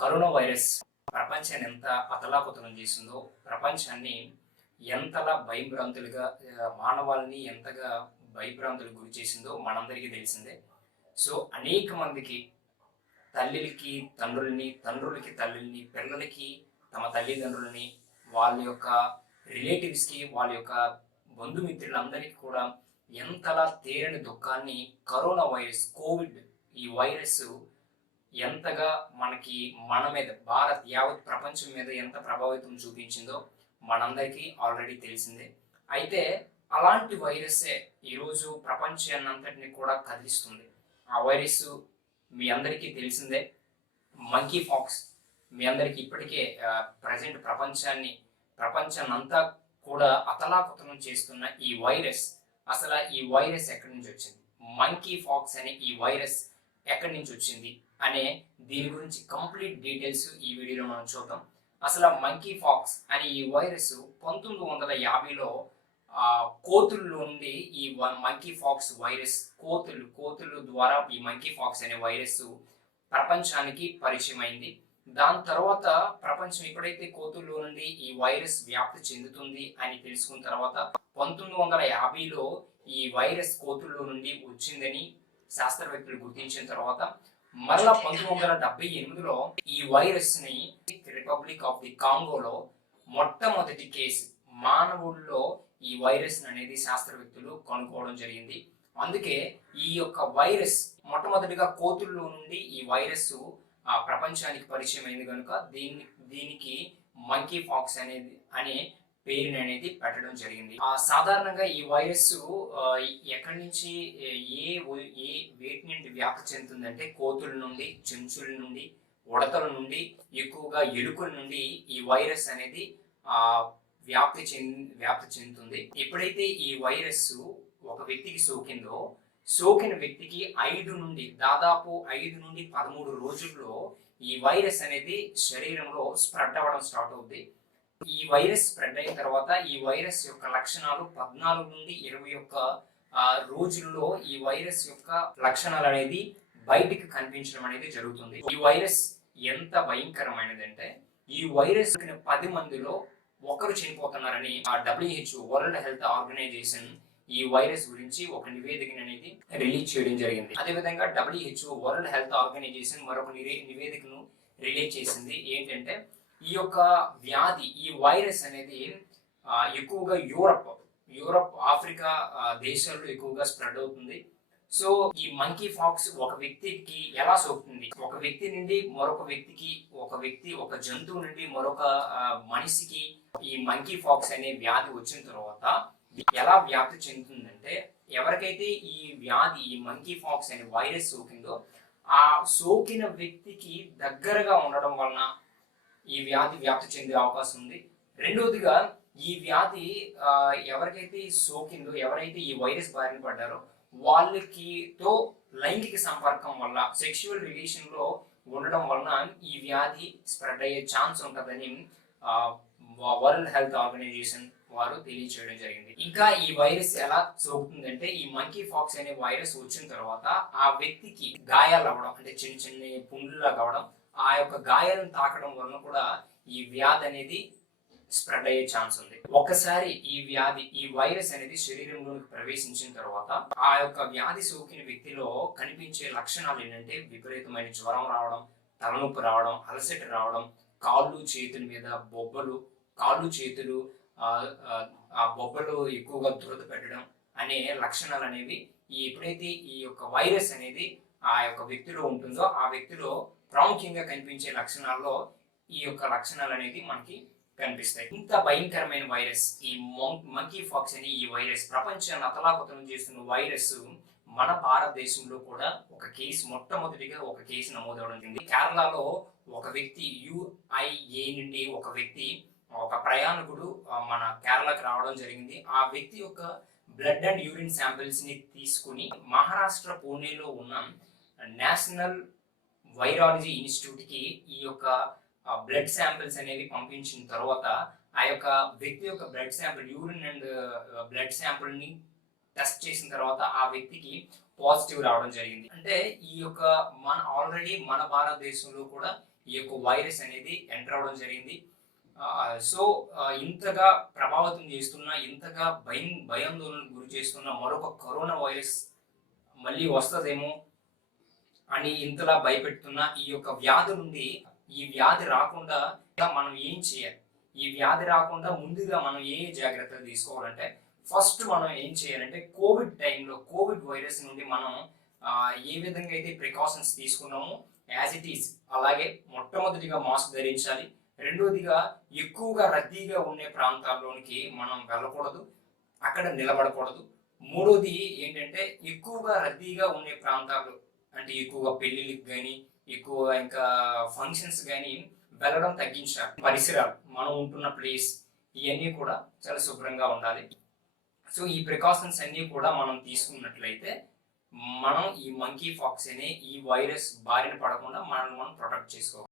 Corona virus ప్రపంచాన్ని ఎంత అతలాకుతలం చేసిందో, ప్రపంచాన్ని ఎంతలా భయభ్రాంతులుగా మానవాళిని ఎంతగా భయభ్రాంతులకు గురి చేసిందో మనందరికీ తెలిసిందే. సో, అనేక మందికి తల్లులకి తండ్రుల్ని, తండ్రులకి తల్లుల్ని, పిల్లలకి తమ తల్లిదండ్రులని, వాళ్ళ యొక్క రిలేటివ్స్‌కి, వాళ్ళ యొక్క బంధుమిత్రులందరికీ కూడా ఎంతలా తీరని దుఃఖాన్ని కరోనా వైరస్, కోవిడ్ ఈ వైరస్ ఎంతగా మన మీద యావత్ ప్రపంచం మీద ఎంత ప్రభావితం చూపించిందో మనందరికీ ఆల్రెడీ తెలిసిందే. అయితే అలాంటి వైరస్సే ఈరోజు ప్రపంచాన్నంతటిని కూడా కదిలిస్తుంది. ఆ వైరస్ మీ అందరికీ తెలిసిందే, మంకీ పాక్స్. మీ అందరికీ ఇప్పటికే ప్రజెంట్ ప్రపంచాన్నంతా కూడా అతలాకుతలం చేస్తున్న ఈ వైరస్, అసలు ఈ వైరస్ ఎక్కడి నుంచి వచ్చింది, మంకీ పాక్స్ అనే ఈ వైరస్ ఎక్కడి నుంచి వచ్చింది అనే దీని గురించి కంప్లీట్ డీటెయిల్స్ ఈ వీడియోలో మనం చూద్దాం. అసలు మంకీ పాక్స్ అనే ఈ వైరస్ 1950లో కోతుల నుండి ఈ మంకీ పాక్స్ వైరస్ కోతుల ద్వారా ఈ మంకీ పాక్స్ అనే వైరస్ ప్రపంచానికి పరిచయం అయింది. దాని తర్వాత ప్రపంచం ఎప్పుడైతే కోతుల్లో నుండి ఈ వైరస్ వ్యాప్తి చెందుతుంది అని తెలుసుకున్న తర్వాత 1950లో ఈ వైరస్ కోతుల్లో నుండి వచ్చిందని శాస్త్రవేత్తలు గుర్తించిన తర్వాత మరలా 1978లో ఈ వైరస్ ని రిపబ్లిక్ ఆఫ్ ది కాంగోలో మొట్టమొదటి కేసు మానవుల్లో ఈ వైరస్ అనేది శాస్త్రవేత్తలు కనుక్కోవడం జరిగింది. అందుకే ఈ యొక్క వైరస్ మొట్టమొదటిగా కోతుల్లో నుండి ఈ వైరస్ ప్రపంచానికి పరిచయం అయింది కనుక దీనికి మంకీ పాక్స్ అనే పేరుని అనేది పెట్టడం జరిగింది. సాధారణంగా ఈ వైరస్ ఎక్కడి నుంచి వేటి నుండి వ్యాప్తి చెందుతుందంటే కోతుల నుండి, చెంచుల నుండి, ఉడతల నుండి, ఎక్కువగా ఎలుకల నుండి ఈ వైరస్ అనేది వ్యాప్తి చెందుతుంది. ఎప్పుడైతే ఈ వైరస్ ఒక వ్యక్తికి సోకిన వ్యక్తికి దాదాపు 5 నుండి 13 రోజుల్లో ఈ వైరస్ అనేది శరీరంలో స్ప్రెడ్ అవ్వడం స్టార్ట్ అవుతుంది. ఈ వైరస్ స్ప్రెడ్ అయిన తర్వాత ఈ వైరస్ యొక్క లక్షణాలు 14 నుండి 21 రోజుల్లో ఈ వైరస్ యొక్క లక్షణాలు అనేది బయటికి కనిపించడం అనేది జరుగుతుంది. ఈ వైరస్ ఎంత భయంకరమైనదంటే ఈ వైరస్ 10 మందిలో ఒకరు చనిపోతున్నారని WHO వరల్డ్ హెల్త్ ఆర్గనైజేషన్ ఈ వైరస్ గురించి ఒక నివేదికను అనేది రిలీజ్ చేయడం జరిగింది. అదేవిధంగా WHO వరల్డ్ హెల్త్ ఆర్గనైజేషన్ మరొక నివేదికను రిలీజ్ చేసింది. ఏంటంటే ఈ యొక్క వ్యాధి, ఈ వైరస్ అనేది ఎక్కువగా యూరప్, ఆఫ్రికా దేశాల్లో ఎక్కువగా స్ప్రెడ్ అవుతుంది. సో ఈ మంకీ పాక్స్ ఒక వ్యక్తికి ఎలా సోకుతుంది, ఒక వ్యక్తి నుండి మరొక వ్యక్తికి, ఒక జంతువు నుండి మరొక మనిషికి ఈ మంకీ పాక్స్ అనే వ్యాధి వచ్చిన తర్వాత ఎలా వ్యాప్తి చెందుతుందంటే, ఎవరికైతే ఈ మంకీ పాక్స్ అనే వైరస్ సోకిందో ఆ సోకిన వ్యక్తికి దగ్గరగా ఉండడం వలన ఈ వ్యాధి వ్యాప్తి చెందే అవకాశం ఉంది. రెండవదిగా ఈ వ్యాధి ఎవరికైతే సోకిందో, ఎవరైతే ఈ వైరస్ బారిన పడ్డారో వాళ్ళకితో లైంగిక సంపర్కం వల్ల, సెక్షువల్ రిలేషన్ లో ఉండడం వలన ఈ వ్యాధి స్ప్రెడ్ అయ్యే ఛాన్స్ ఉంటుందని వరల్డ్ హెల్త్ ఆర్గనైజేషన్ వారు తెలియచేయడం జరిగింది. ఇంకా ఈ వైరస్ ఎలా సోకుతుందంటే, ఈ మంకీ పాక్స్ అనే వైరస్ వచ్చిన తర్వాత ఆ వ్యక్తికి గాయాలు అవ్వడం, అంటే చిన్న చిన్న పుండ్లులా కావడం, ఆ యొక్క గాయాలను తాకడం వలన కూడా ఈ వ్యాధి అనేది స్ప్రెడ్ అయ్యే ఛాన్స్ ఉంది. ఒక్కసారి ఈ వైరస్ అనేది శరీరంలోకి ప్రవేశించిన తర్వాత ఆ యొక్క వ్యాధి సోకిన వ్యక్తిలో కనిపించే లక్షణాలు ఏంటంటే, విపరీతమైన జ్వరం రావడం, తలనొప్పి రావడం, అలసట రావడం, కాళ్ళు చేతుల మీద బొబ్బలు, ఆ బొబ్బలు ఎక్కువగా దురద పెట్టడం అనే లక్షణాలు అనేవి ఎప్పుడైతే ఈ యొక్క వైరస్ అనేది ఆ యొక్క వ్యక్తిలో ఉంటుందో ఆ వ్యక్తిలో ప్రాముఖ్యంగా కనిపించే లక్షణాల్లో ఈ యొక్క లక్షణాలు అనేది మనకి కనిపిస్తాయి. ఇంత భయంకరమైన వైరస్ ఈ మంకీ పాక్స్ అనే ఈ వైరస్ ప్రపంచాన్ని అతలాకుతలం చేస్తున్న వైరస్ మన భారతదేశంలో కూడా మొట్టమొదటిగా ఒక కేసు నమోదవడం జరిగింది. కేరళలో ఒక వ్యక్తి UAE నుండి ఒక ప్రయాణికుడు మన కేరళకు రావడం జరిగింది. ఆ వ్యక్తి యొక్క బ్లడ్ అండ్ యూరిన్ శాంపిల్స్ ని తీసుకుని మహారాష్ట్ర పూణేలో ఉన్న నేషనల్ వైరాలజీ ఇన్స్టిట్యూట్ కి ఈ యొక్క బ్లడ్ శాంపిల్స్ అనేవి పంపించిన తర్వాత ఆ యొక్క వ్యక్తి యొక్క blood sample, urine and blood sample ని టెస్ట్ చేసిన తర్వాత ఆ వ్యక్తికి పాజిటివ్ రావడం జరిగింది. అంటే ఈ యొక్క ఆల్రెడీ మన భారతదేశంలో కూడా ఈ యొక్క వైరస్ అనేది ఎంటర్ అవడం జరిగింది. సో ఇంతగా ప్రభావితం చేస్తున్న, ఇంతగా భయాందోళనకు గురి చేస్తున్న మరొక కరోనా వైరస్ మళ్ళీ వస్తదేమో అని ఇంతలా భయపెడుతున్న ఈ యొక్క వ్యాధి నుండి, ఈ వ్యాధి రాకుండా మనం ఏం చేయాలి? ఈ వ్యాధి రాకుండా ముందుగా మనం ఏ జాగ్రత్తలు తీసుకోవాలంటే, ఫస్ట్ మనం ఏం చేయాలంటే కోవిడ్ టైంలో కోవిడ్ వైరస్ నుండి మనం ఏ విధంగా అయితే ప్రికాషన్స్ తీసుకున్నామో యాజ్ ఇట్ ఈస్ అలాగే మొట్టమొదటిగా మాస్క్ ధరించాలి. రెండోదిగా ఎక్కువగా రద్దీగా ఉండే ప్రాంతాల్లోనికి మనం వెళ్ళకూడదు, అక్కడ నిలబడకూడదు. మూడోది ఏంటంటే ఎక్కువగా రద్దీగా ఉండే ప్రాంతాలు అంటే ఎక్కువగా పెళ్ళిళ్ళకి కానీ ఎక్కువగా ఇంకా ఫంక్షన్స్ కానీ వెళ్ళడం తగ్గించాలి. పరిసరాలు మనం ఉంటున్న ప్లేస్ ఇవన్నీ కూడా చాలా శుభ్రంగా ఉండాలి. సో ఈ ప్రికాషన్స్ అన్నీ కూడా మనం తీసుకున్నట్లయితే మనం ఈ మంకీ ఫాక్స్ అనే ఈ వైరస్ బారిన పడకుండా మనల్ని మనం ప్రొటెక్ట్ చేసుకోవాలి.